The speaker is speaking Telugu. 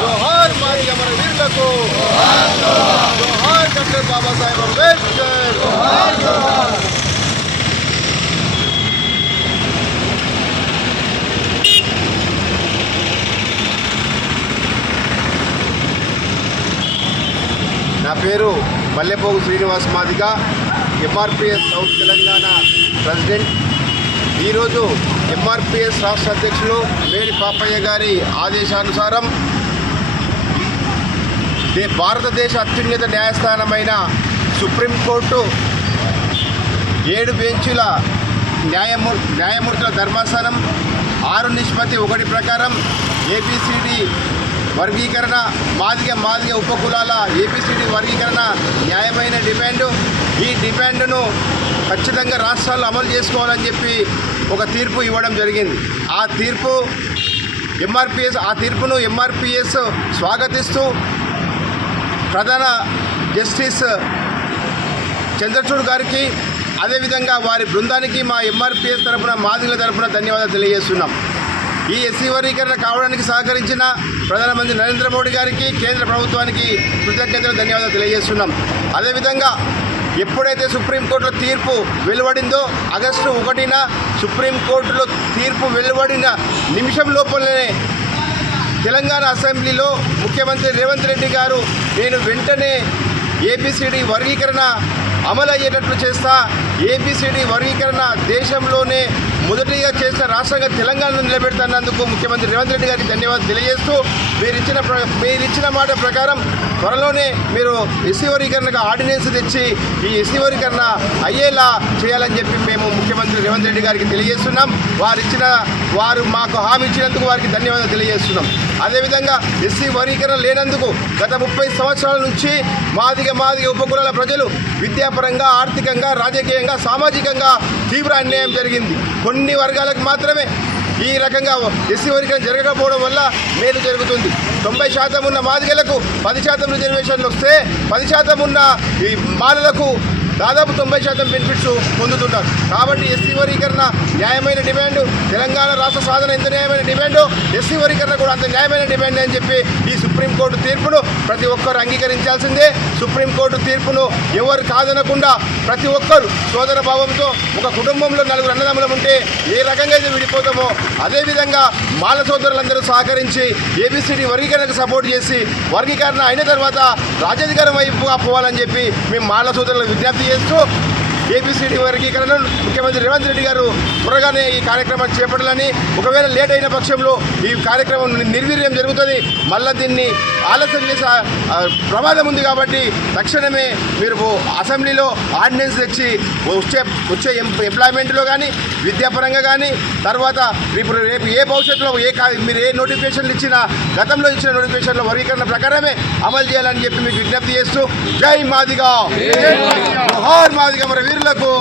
జోహార్ మాదిగ మన వీరులకు జోహార్ డాక్టర్ బాబాసాహెబ్ అంబేద్కర్ నా పేరు Mallepogu Srinivas Madiga MRPS south Telangana president ఈరోజు ఎంఆర్పిఎస్ రాష్ట్ర అధ్యక్షులు మేడి పాపయ్య గారి ఆదేశానుసారం భారతదేశ అత్యున్నత న్యాయస్థానమైన సుప్రీంకోర్టు ఏడు బెంచుల న్యాయమూ న్యాయమూర్తుల ధర్మాసనం ఆరు నిష్పత్తి ఒకటి ప్రకారం ఏబిసిడి వర్గీకరణ మాదిగ మాదిగ ఉపకులాల ఏపీసీడీ వర్గీకరణ న్యాయమైన డిమాండ్. ఈ డిమాండ్ను ఖచ్చితంగా రాష్ట్రాల్లో అమలు చేసుకోవాలని చెప్పి ఒక తీర్పు ఇవ్వడం జరిగింది. ఆ తీర్పు ఎంఆర్పిఎస్ ఆ తీర్పును ఎంఆర్పిఎస్ స్వాగతిస్తూ ప్రధాన జస్టిస్ చంద్రచూడ్ గారికి అదేవిధంగా వారి బృందానికి మా ఎంఆర్పిఎస్ తరఫున మాదిగల తరఫున ధన్యవాదాలు తెలియజేస్తున్నాం. ఈ ఎస్సీ వర్గీకరణ కావడానికి సహకరించిన ప్రధానమంత్రి నరేంద్ర మోడీ గారికి కేంద్ర ప్రభుత్వానికి కృతజ్ఞతలు ధన్యవాదాలు తెలియజేస్తున్నాం. అదేవిధంగా ఎప్పుడైతే సుప్రీంకోర్టులో తీర్పు వెలువడిందో ఆగస్టు ఒకటిన సుప్రీంకోర్టులో తీర్పు వెలువడిన నిమిషం లోపలనే తెలంగాణ అసెంబ్లీలో ముఖ్యమంత్రి రేవంత్ రెడ్డి గారు నేను వెంటనే ఏపీసీడీ వర్గీకరణ అమలు అయ్యేటట్లు చేస్తా ఏబిసిడి వర్గీకరణ దేశంలోనే మొదటిగా చేసిన రాష్ట్రంగా తెలంగాణను నిలబెడుతున్నందుకు ముఖ్యమంత్రి రేవంత్ రెడ్డి గారికి ధన్యవాదాలు తెలియజేస్తూ మీరు ఇచ్చిన ప్ర- మీరు ఇచ్చిన మాట ప్రకారం త్వరలోనే మీరు ఎస్సీ వర్గీకరణకు ఆర్డినెన్స్ తెచ్చి ఈ ఎస్సీ వర్గీకరణ అయ్యేలా చేయాలని చెప్పి మేము ముఖ్యమంత్రి రేవంత్ రెడ్డి గారికి తెలియజేస్తున్నాం. వారు ఇచ్చిన వారు మాకు హామీ ఇచ్చినందుకు వారికి ధన్యవాదాలు తెలియజేస్తున్నాం. అదేవిధంగా ఎస్సీ వర్గీకరణ లేనందుకు గత ముప్పై సంవత్సరాల నుంచి మాదిగ మాదిగ ఉపకులాల ప్రజలు విద్యాపరంగా ఆర్థికంగా రాజకీయంగా సామాజికంగా తీవ్ర అన్యాయం జరిగింది. కొన్ని వర్గాలకు మాత్రమే ఈ రకంగా ఎస్సీ వర్గీకరణ జరగకపోవడం వల్ల మేలు జరుగుతుంది. తొంభై శాతం ఉన్న మాదిగలకు పది శాతం రిజర్వేషన్లు వస్తే పది శాతం ఉన్న ఈ మాలలకు దాదాపు తొంభై శాతం బెనిఫిట్స్ పొందుతున్నారు కాబట్టి ఎస్సీ వర్గీకరణ న్యాయమైన డిమాండ్ తెలంగాణ రాష్ట్ర సాధన ఎంత న్యాయమైన డిమాండ్ ఎస్సీ వర్గీకరణ కూడా అంత న్యాయమైన డిమాండ్ అని చెప్పి ఈ సుప్రీంకోర్టు తీర్పును ప్రతి ఒక్కరు అంగీకరించాల్సిందే. సుప్రీంకోర్టు తీర్పును ఎవరు కాదనకుండా ప్రతి ఒక్కరు సోదర భావంతో ఒక కుటుంబంలో నలుగురు అన్నదమ్ములం ఉంటే ఏ రకంగా అయితే విడిపోతామో అదేవిధంగా మాల సోదరులందరూ సహకరించి ఏబిసిడి వర్గీకరణకు సపోర్ట్ చేసి వర్గీకరణ అయిన తర్వాత రాజ్యాధికారం వైపుగా పోవాలని చెప్పి మేము మాల సోదరులకు విజ్ఞప్తి చేస్తూ ఏబిసిడి వర్గీకరణను ముఖ్యమంత్రి రేవంత్ రెడ్డి గారు త్వరగానే ఈ కార్యక్రమాన్ని చేపట్టాలని ఒకవేళ లేట్ అయిన పక్షంలో ఈ కార్యక్రమం నిర్వీర్యం జరుగుతుంది మళ్ళీ దీన్ని ఆలస్యం చేసే ప్రమాదం ఉంది కాబట్టి తక్షణమే మీరు అసెంబ్లీలో ఆర్డినెన్స్ తెచ్చి వచ్చే వచ్చే ఎంప్లాయ్మెంట్లో కానీ విద్యాపరంగా కానీ తర్వాత ఇప్పుడు రేపు ఏ భవిష్యత్తులో ఏ మీరు ఏ నోటిఫికేషన్లు ఇచ్చినా గతంలో ఇచ్చిన నోటిఫికేషన్ల వర్గీకరణ ప్రకారమే అమలు చేయాలని చెప్పి మీకు విజ్ఞప్తి చేస్తూ జై మాదిగా. జోహార్ మాదిగా. మన వీరులకు.